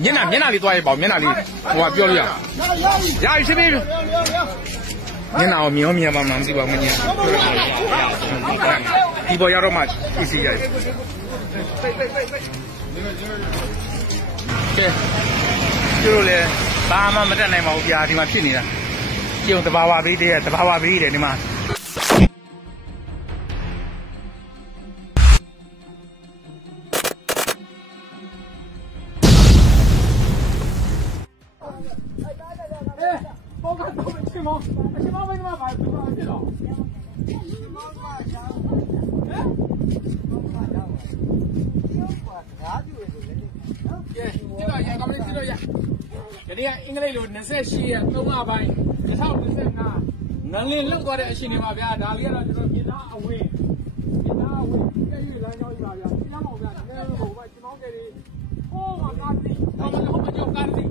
မျက်နှာလေးသွားရပါဦးမျက်နှာလေးဟိုကပြောလို့ရရှိပြီမျက်နှာကိုမြင်ပါမှမသိပါဘူးမင်းဒီပေါ်ရတော့မှအစီရတယ်ကဲကျိုးလေဘာမှမတက်နိုင်ပါဘူးဗျာဒီမှာဖြစ်နေတာကျုံတဘာဝဘေးတည်းတဘာဝဘေးတယ်ဒီမှာဒီကအင်္ဂလိပ်လို28ရက်3လပိုင်း2025နန်းလင်းလောက်သွားတဲ့အချိန်တွေပါဗျာဒါလေးကတော့ကျွန်တော်မြေသားအဝင်းပြည့်ရည်လမ်းကြောင်းကြီးပါဗျာပြန်ပါဦးဗျာနည်းဟိုကချမောင်းတယ်ဟိုးကကားတိဟိုမကြောက်ကားတိ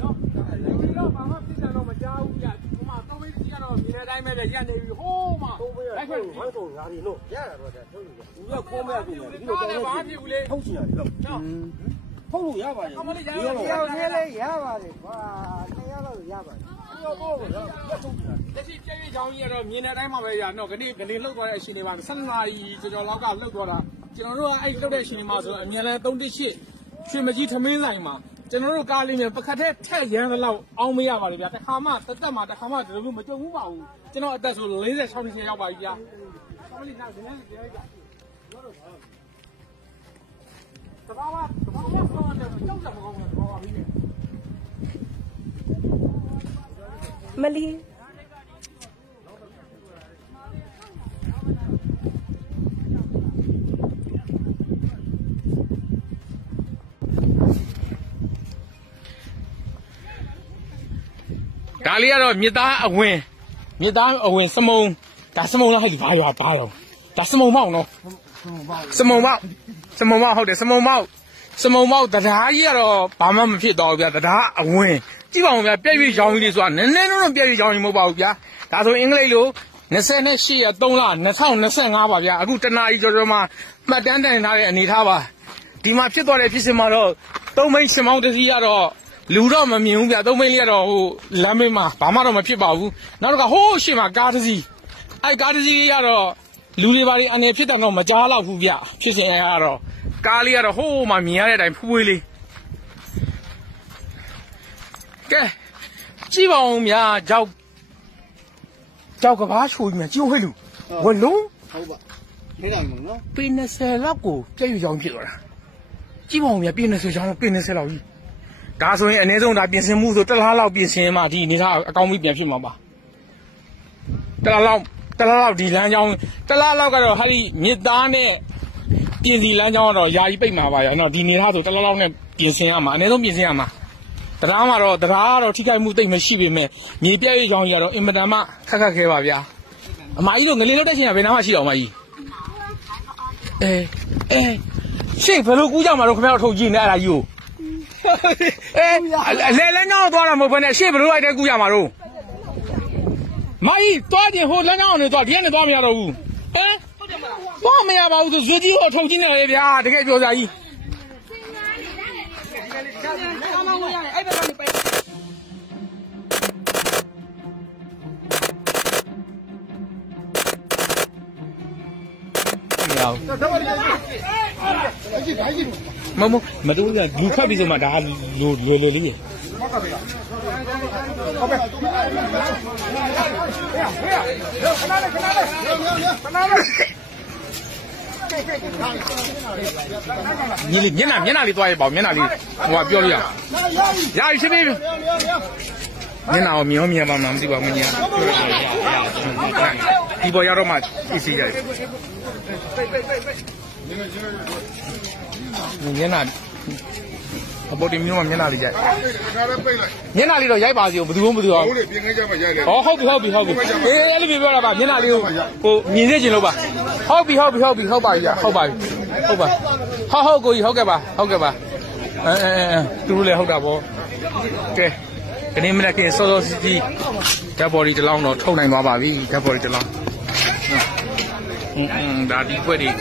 နော်ဒီတော့ဘာမှဖြစ်တယ်တော့မကြောက်ဘူးဗျာဟိုမှာသုံးမိကြီးကတော့ဒီနေ့တိုင်းပဲရက်နေပြီဟိုးမှာလိုက်ခွင့်ဝမ်းကုန်ဓာရီလို့ရတာတော့ထုတ်လို့ဘူးကကိုးမဲ့ပြီဒီလိုတော့ဘာဖြစ်ဘူးလေထုတ်ချင်တယ်လို့နော်ထုတ်လို့ရပါတယ်အမလေးရပါတယ်ရပါတယ်ကွာ2ရက်လောက်ရပါတယ်လက်ရှိပြည့်ချောင်းကြီးကတော့မြင်တဲ့အတိုင်းမှာပဲရတော့ကနေလှုပ်သွားတဲ့အချိန်တွေပါ12နာရီကျော်လောက်ကလှုပ်သွားတာကျွန်တော်တို့ကအဲ့လှုပ်တဲ့အချိန်တွေမှာဆိုအမြဲတမ်း318ရွှေမကြီးသမင်းဆိုင်မှာကျွန်တော်တို့ကားလေးနဲ့ပကတ်ထဲထက်ရမ်းသလောက်အောင်းမရပါလို့ဗျာတစ်ခါမှတက်မှာတစ်ခါမှဒီလိုမျိုးမကြုံဘူးပါဘူးကျွန်တော်အသက်ဆို46နှစ်ရောက်ပါပြီဗျာအမလေးနောက်ဒီနေ့ကြည့်လိုက်ကြတဘာဝဆောင်းတယ်ကြောက်ကြမကောင်းဘူးတဘာဝပြီးနေမလီဒါလေးကတော့မြစ်သားအဝင်စမုံဒါစမုံလားဟဲ့ဒီဘာရွာသားတော့ဒါစမုံမောက်နော်စမုံမောက်ဟုတ်တယ်စမုံမောက်တရားကြီးကတော့ဘာမှမဖြစ်တော့ဘူးဗျာတရားအဝင်ကြည့်ပါဦးဗျာပြည့်ရွှေရောင်းကြီးလေးဆိုတာနည်းနည်းတော့ပြည့်ရွှေရောင်းကြီးမဟုတ်ပါဘူးဗျာဒါဆိုအင်္ဂလိပ်လို28ရက်3လ2025ပါဗျာအခုတနာရီကျော်မှမှတ်တမ်းတင်ထားတဲ့အနေထားပါဒီမှာဖြစ်သွားတဲ့ဖြစ်စဉ်မှာတော့သုံးမိန်းရှင်မောင်းတစီကတော့လူတော့မမြင်ဘူးဗျာသုံးမိန်းလေးကတော့ဟိုလမ်းမေးမှာဘာမှတော့မဖြစ်ပါဘူးနောက်တော့ဟိုးရှေ့မှာကားတစီအဲ့ကားတစီလေးကတော့လူတွေဘာတွေအနေဖြစ်တယ်တော့မကြားတော့ဘူးဗျာဖြစ်စဉ်ကတော့ကားလေးကတော့ဟိုးမှမြင်ရတဲ့အတိုင်းဖွေးလေးကဲကြည့်ပါဦးဗျာကြောက်ကဘာချိုးကြီးများကြည့်ဦးဟဲ့လူဝလုံးဟုတ်ပါထိတယ်မနော်ပေ20လောက်ကိုပြည့်ရွှေချောင်းဖြစ်သွားတာကြည့်ပါဦးဗျာပေ20ချောင်းပေ20လောက်ကြီးဒါဆိုရင်အနည်းဆုံးဒါပြင်ဆင်မှုဆိုတစ်လားလောက်ပြင်ဆင်မှဒီအနေထားအကောင်းကြီးပြန်ဖြစ်မှာပါတစ်လားလောက်ဒီလမ်းကြောင်းတစ်လားလောက်ကတော့ဟာဒီမြစ်သားနဲ့ပြင်စီလမ်းကြောင်းကတော့ယာယီပိတ်မှာပါရနော်ဒီအနေထားဆိုတစ်လားလောက်နဲ့ပြင်ဆင်ရမှာအနည်းဆုံးပြင်ဆင်ရမှာတရားကတော့ထိခိုက်မှုတိတ်မရှိပေမဲ့မြေပြည့်ရွှေချောင်းကြီးကတော့အင်မတန်မှခက်ခဲပါဗျာအမကြီးတို့ငလေးလို့တက်ချင်ရဘယ်နာမှရှိတော့အမကြီးရှေ့ဘယ်လိုကူးကြမှာတော့ခင်ဗျားတို့ထုတ်ကြည့်နေအဲ့ဒါကြီးကိုအလဲလမ်းကြောင်းသွားတာမဟုတ်ဘဲနဲ့ရှေ့ဘယ်လိုလိုက်တဲ့ကူးရမှာတော့မကြီးသွားခြင်းဟိုလမ်းကြောင်းအောင်နေသွားဒီကနေသွားမရတော့ဘူးသွားမရပါဘူးဆိုဇွတ်ကြီးဟိုထုတ်ကြည့်နေလေဗျာတကယ်ပြောစားကြီးအဲ့ဘက်ကနေပဲမတူဘူးလူခတ်ပြီးဆိုမှဒါလိုလေးရမျက်နှာလေးသွားရပါဦးမျက်နှာလေးဟိုကပြောလို့ရရှိပြီမျက်နှာကိုမြင်ပါမှမသိပါဘူးမင်းကြီးဒီပေါ်ရတော့မှအစီရတယ်မျက်နှာအပေါ်ဒီမျိုးမှာမျက်နှာလေးရိုက်မျက်နှာလေးတော့ရိုက်ပါစီဘယ်သူမှမသိအောင်ပြင်ခဲ့ကြမှာရိုက်တယ်ဟုတ်ပြီအေးအဲ့လိုပြောတာပါမျက်နှာလေးကိုဟိုမြင်စေချင်လို့ပါဟုတ်ပါပြီဟုတ်ပါကိုကြီးဟုတ်ကဲ့ပါသူတို့လည်းဟုတ်တာပေါ့ကဲဒီနေ့မနေ့ကစောစောစီးဓာတ်ဘော်ဒီတစ်လောင်းတော့ထုတ်နိုင်သွားပါပြီဓာတ်ဘော်ဒီတစ်လောင်း ဒါဒီခွက်တွေတ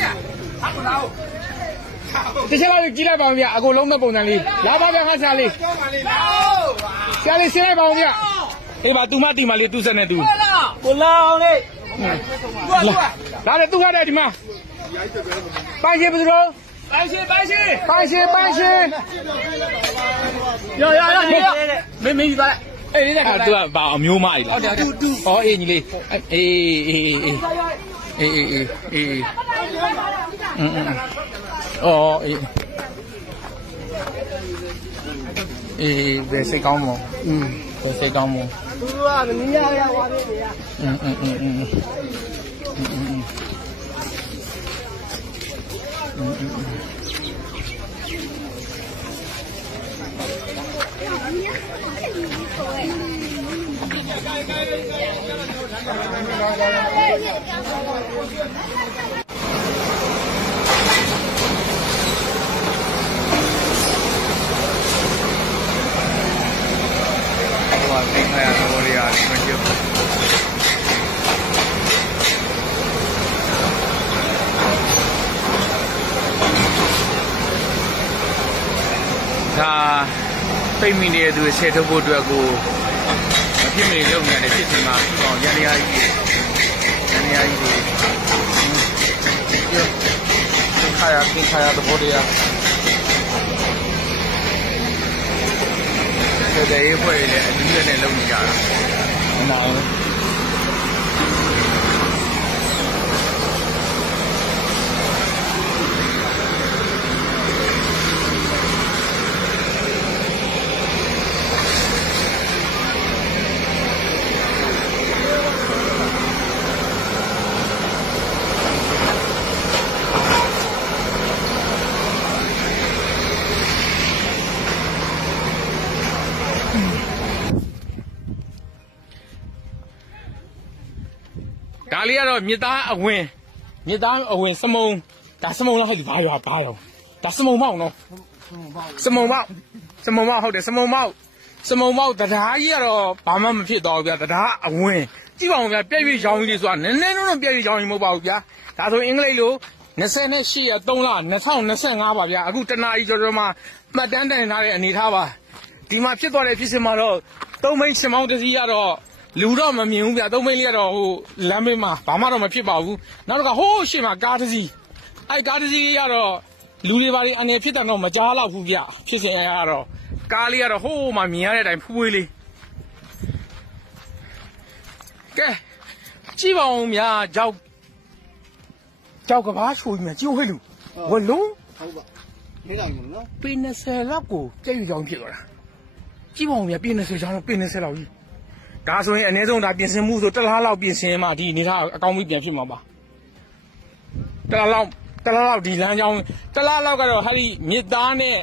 ခြားလေးကြည့်လိုက်ပါဦးဗျအကိုလုံးမဲ့ပုံစံလေးလာပါဗျငါဆရာလေးဆရာလေးဆင်းလိုက်ပါဦးဗျအေးပါသူမတီမလေးသူ့ဆက်နေသူကိုလာအောင်လေးလာလေသူခါတဲ့ဒီမှာပိုင်းရှင်ဘယ်လိုပိုင်းရှင်မင်းကြီးပါလားအေးလေးကသူကဘာအမျိုးမကြီးလားတူဟောအေးညီလေးအေးအော်ဘယ်စိတ်ကောင်းမဘယ်စိတ်ကောင်းမသူကမင်းရသွားတယ်နေရသင်္ခါရသဘောလေးအားဖြင့်ကျုပ်ဒါပိတ်မိနေတဲ့သူဆယ်ထုတ်ဖို့အတွက်ကိုမဖြစ်မနေလုပ်နေတယ်ဖြစ်ချင်မှာပြီးတော့ရန်ရာကြီးတွေသင်္ခါရသဘောလေးအားတဲ့ရေးဖွဲ့လေအတူတူနဲ့လုပ်နေကြတာ။နားဒါလေးကတော့မြစ်သားအဝင်စမုံဒါစမုံတော့ဟုတ်ပြီဘာရောဒါစမုံမောက်နော်စမုံမောက်ဟုတ်တယ်စမုံမောက်တရားကြီးကတော့ဘာမှမဖြစ်တော့ဘူးဗျာတရားအဝင်ကြည့်ပါဦးဗျာပြည့်ရောင်ကြီးဆိုတာနည်းနည်းတော့ပြည့်ရောင်ကြီးမဟုတ်ပါဘူးဗျာဒါဆိုအင်္ဂလိပ်လို28ရက်3လ2025ပါဗျာအခုတနာရီကျော်မှမှတ်တမ်းတင်ထားတဲ့အနေထားပါဒီမှာဖြစ်သွားတဲ့ဖြစ်စဉ်မှာတော့3မိန်းရှင်မောင်းတစ်စီးကတော့လူတော့မမြင်ဘူးဗျာ3မိန်းလေးကတော့ဟိုလမ်းဘေးမှာဘာမှတော့မဖြစ်ပါဘူးနောက်တော့ဟိုးရှေ့မှာကားတစ်စီးကားတစ်စီးကတော့လူတွေဘာတွေအနေဖြစ်တယ်တော့မကြားတော့ဘူးဗျာဖြစ်စဉ်ကတော့ကားလေးကတော့ဟိုးမှမြင်ရတဲ့အတိုင်းဖွေးလေးကဲကြည့်ပါဦးဗျာကြောက်ကဘာဆိုပြီးမြကြည့်ဟဲ့လူဝလုံးဟုတ်ပါနေလိုက်မလို့ပင်20လောက်ကိုကြည့်ရအောင်ဖြစ်သွားတာကြည့်ပါဦးဗျာပင်20ချောင်းပင်20လောက်ကြီးဒါဆိုရင်အနည်းဆုံးဒါပြင်ဆင်မှုဆိုတစ်လားလောက်ပြင်ဆင်မှဒီအနေထားအကောင်းကြီးပြန်ဖြစ်မှာပါတစ်လားလောက်ဒီလမ်းကြောင်းတစ်လားလောက်ကတော့ဟာဒီမြစ်သားနဲ့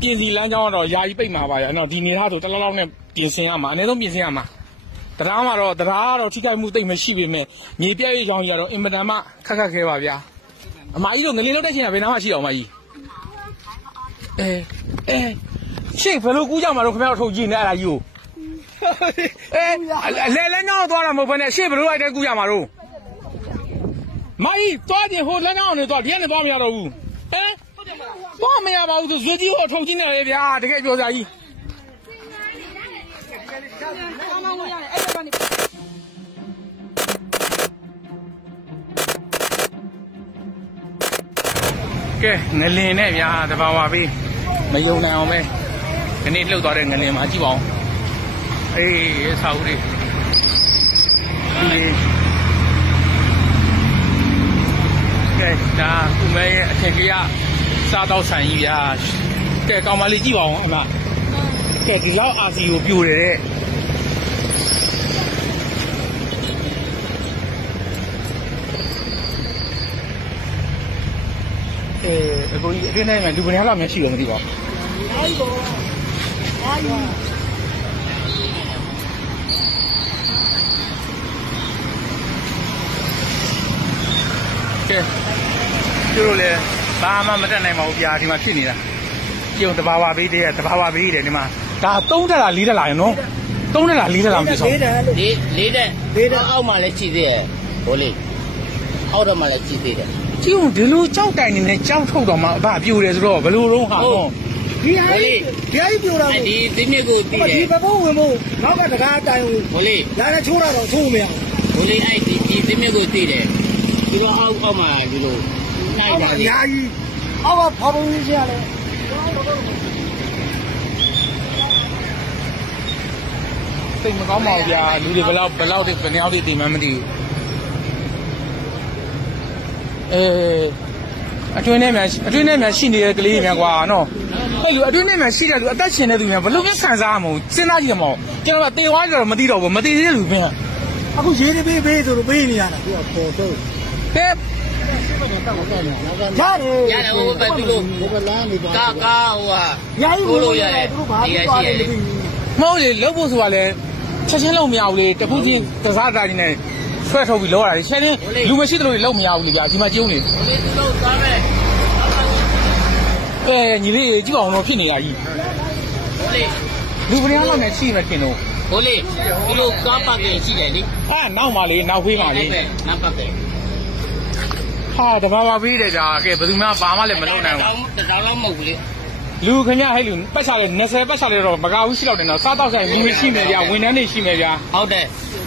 ပြင်စီလမ်းကြောင်းကတော့ယာယီပိတ်မှာပါရနော်ဒီအနေထားဆိုတစ်လားလောက်နဲ့ပြင်ဆင်ရမှာအနည်းဆုံးပြင်ဆင်ရမှာတရားကတော့ထိခိုက်မှုတိတ်မရှိပေမဲ့မြေပြည့်ရောင်ကြီးကတော့အင်မတန်မှခက်ခဲပါဗျာအမကြီးတို့ငလင်းလောက်တက်ချင်တာဘယ်နာမှရှိတော့အမကြီးရှေ့ဘယ်လိုကူးကြမှာတော့ခင်ဗျားတို့ထုတ်ကြည့်နေအဲ့ဒါကြီးကိုလဲနောက်သွားတာမဟုတ်ဘဲနဲ့ရှေ့ဘယ်လိုလိုက်တဲ့ကူးရမှာတော့မကြီးသွားတယ်ဟိုလမ်းကြောင်းနဲ့သွားဒီကနေသွားမရတော့ဘူးသွားမရပါဘူးသူဇွတ်ကြီးဟိုထုတ်ကြည့်နေလေဗျာတကယ်ပြောစရာကြီးကဲငလင်နဲ့ဗျာတဘာဝပေးမယုံနိုင်အောင်ပဲဒီနေ့လှုပ်သွားတဲ့ငလင်မှာကြည့်ပါဦးအေးဆောက်ဦးလေးကဲဒါကုမဲရဲ့အထင်ကြီးကစားတော့ဆိုင်ကြီးဗျာကဲကောင်မလေးကြည့်ပါဦးအမကဲဒီလောက်အာစီကိုပြိုတယ်တဲ့အကိုကြီးအတွင်းထဲမှာလူပန်းလောက်များရှိတယ်မသိပါဘူးအားကြီးပေါ့အားကြီးကဲကျိုးလေဘာမှမတက်နိုင်ပါဘူးဗျာဒီမှာဖြစ်နေတာကျုံတဘာဝဘေးတည်းတဘာဝဘေးတယ်ဒီမှာဒါ3တက်လား4တက်လားရနော်3တက်လား4တက်လားမသိဘူး4တက်အောက်မှာလည်းရှိသေးရဲ့ဟိုလေးဟ အောက်တော့မှလည်းကြည့်သေးတယ် ကြည့်ဦးဒီလိုကြောက်တိုင်နေနဲ့ကြောက်ထုတ်တော့မှအဘပြိုတယ်ဆိုတော့ဘယ်လိုတော့ဟာတော့ ဒီဟာဒီပြိုတာ ဒီသင်းမြစ်ကိုတည်တယ် ဒီဘဘဝင်ဖို့နောက်ကတကားတိုင်ကို ဘိုးလေး လာတဲ့ချိုးတော့ချိုးမရဘူး ဘိုးလေးအဲ့ဒီသင်းမြစ်ကိုတည်တယ်သူတို့အောက်မှာဒီလိုနိုင် အောက်က တာ အများကြီးအောက်ကဖော်ပုံကြီးရလဲ စိတ်မကောင်းပါဘူးဗျာလူတွေဘယ်လောက်ဒီဘယ်နှစ်ယောက်တည်မှမသိဘူးအတွင်းထဲမှာရှိနေတဲ့ကလေးများကွာနော်အဲ့လိုအတွင်းထဲမှာရှိတဲ့သူအသက်ရှင်တဲ့သူများဘယ်လိုမျိုးခံစားရမလဲစဉ်းစားကြည့်ရမအောင်ကျွန်တော်ကတေဝါးကြတော့မသိတော့ဘူးမသိသေးတဲ့လူပြန် အခုရေးနေပေးဆိုလို့ပေးနေရတာသူကပေါ်တော့ ကဲ ရတယ် ရတယ်ဟိုဘက်သူတို့ ဘယ်လမ်းနေပါ ကာဟိုဟာ ညာကြီးဝင်လို့ရတယ်သူတို့ဘာလို့သွားလဲမသိဘူး မဟုတ်လေလှုပ်ဖို့ဆိုတာလေချက်ချင်းလုံးမရဘူးလေတခုချင်းတစားတာကြီးနဲ့ဆွဲထုတ်ပြီးလောရတာချက်ချင်းလူမရှိတဲ့လူတွေလုံးမရဘူးလေဗျာဒီမှာကျုံနေ ဘိုးလေးသူတို့သွားမယ် ညီလေးကြည့်အောင်တော့ဖြစ်နေတာကြီး ဘိုးလေး လူပရင်းလောက်နဲ့ရှိမှထင်တော့ ဘိုးလေးသူတို့ကားပတ်ကရှိတယ်လေ နောက်ပါလေနောက်ဖေးပါလေ နံပါတ်ပဲ ဟာတဘာဝပေးတယ်ကြာကဲဘယ်သူမှဘာမှလည်းမလုပ်နိုင်ဘူး တောင်းတော့မဟုတ်ဘူးလေ လူခင်ဗျဟဲ့လူပတ်ချလေ20ပတ်ချလေတော့မကဘူးရှိတော့တယ်နော်စားတော့ဆိုင်လူရှိမယ်ဗျာဝန်ထမ်းတွေရှိမယ်ဗျာ ဟုတ်တယ်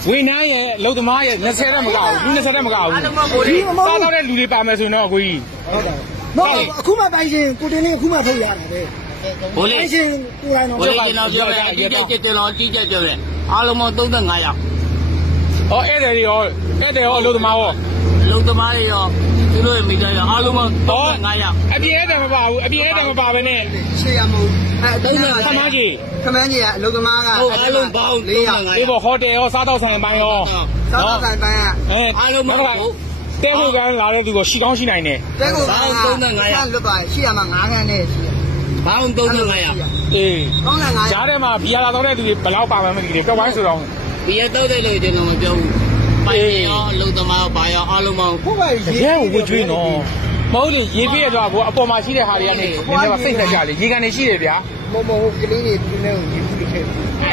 ဝန်ထမ်းရဲ့အလုပ်သမားရဲ့20တဲ့မကဘူးလူ20တဲ့မကဘူးစားတော့တဲ့လူတွေပါမယ်ဆိုရင်တော့အကိုကြီး ဟုတ်တယ်နော်အခုမှပိုင်ရှင်ကိုတင်လေးအခုမှထုတ်ရတာပဲ ဘိုးလေး ပိုင်ရှင်ကိုတိုင်းတော့ ဘိုးလေးကျွန်တော်ပြောတယ်အကြီးကျယ်ကျွန်တော်ကြီးကျယ်ပြောတယ်အားလုံးပေါင်း35ရောက် ဟောဧည့်သည်ရောအလုပ်သမားရော လုံသမားတွေရောသူတို့မိသားစုအားလုံးပေါင်း35ရောက် အပြည့်ဧည့်သည်မပါဘူးအပြည့်ဧည့်သည်မပါဘဲနဲ့ ရှေ့ရမို့အဲ သမားကြီး ခမန်းကြီးကအလုပ်သမားက ဟုတ်အားလုံးပေါင်း35 ဒီဘောဟိုတယ်ရောစားတော့ဆိုင်ပိုင်းရော စားတော့ဆိုင်ပိုင်းက အားလုံးပေါင်း တဲဖို့ကလာတဲ့သူကရှိကောင်းရှိနိုင်တယ် တဲကိုလွတ်ပါရှိရမှာ9ခန်းနဲ့ရှိရ ပေါင်း35ရောက် အေး 35 ကြားထဲမှာဘီယာလာတော့တဲ့သူတွေဘယ်လောက်ပါမှမသိဘူးကဝိုင်းဆိုတော့ ဒီရတော့တဲ့လို့ကျွန်တော်မပြောဘူးပိုင်ရောလုံသမားဘာရောအားလုံးပေါင်း ဟုတ်ပါ တကယ်ဝှကျွေးနော်မဟုတ်လေရေးပြရတော့ဘောအပေါ်မှာရှိတဲ့ဟာတွေကနေနည်းနည်းပါစိတ်သက်ကြလေရေကန်နေရှိတယ်ဗျာ မမဟုတ်ကလေးတွေသူနဲ့ကိုရေးပြီးခဲ့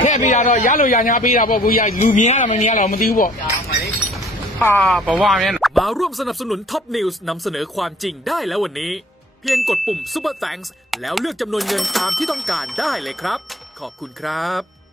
ထည့်ပေးတာတော့ရလို့ရညာပေးတာပေါ့ကိုကြီးလူမြင်ရတာမမြင်ရတော့မသိဘူးပေါ့ဟာဘဝမြန် มาร่วมสนับสนุนท็อปนิวส์นำเสนอความจริงได้แล้ววันนี้ เพียงกดปุ่ม Super Thanks แล้วเลือกจำนวนเงินตามที่ต้องการได้เลยครับ ขอบคุณครับ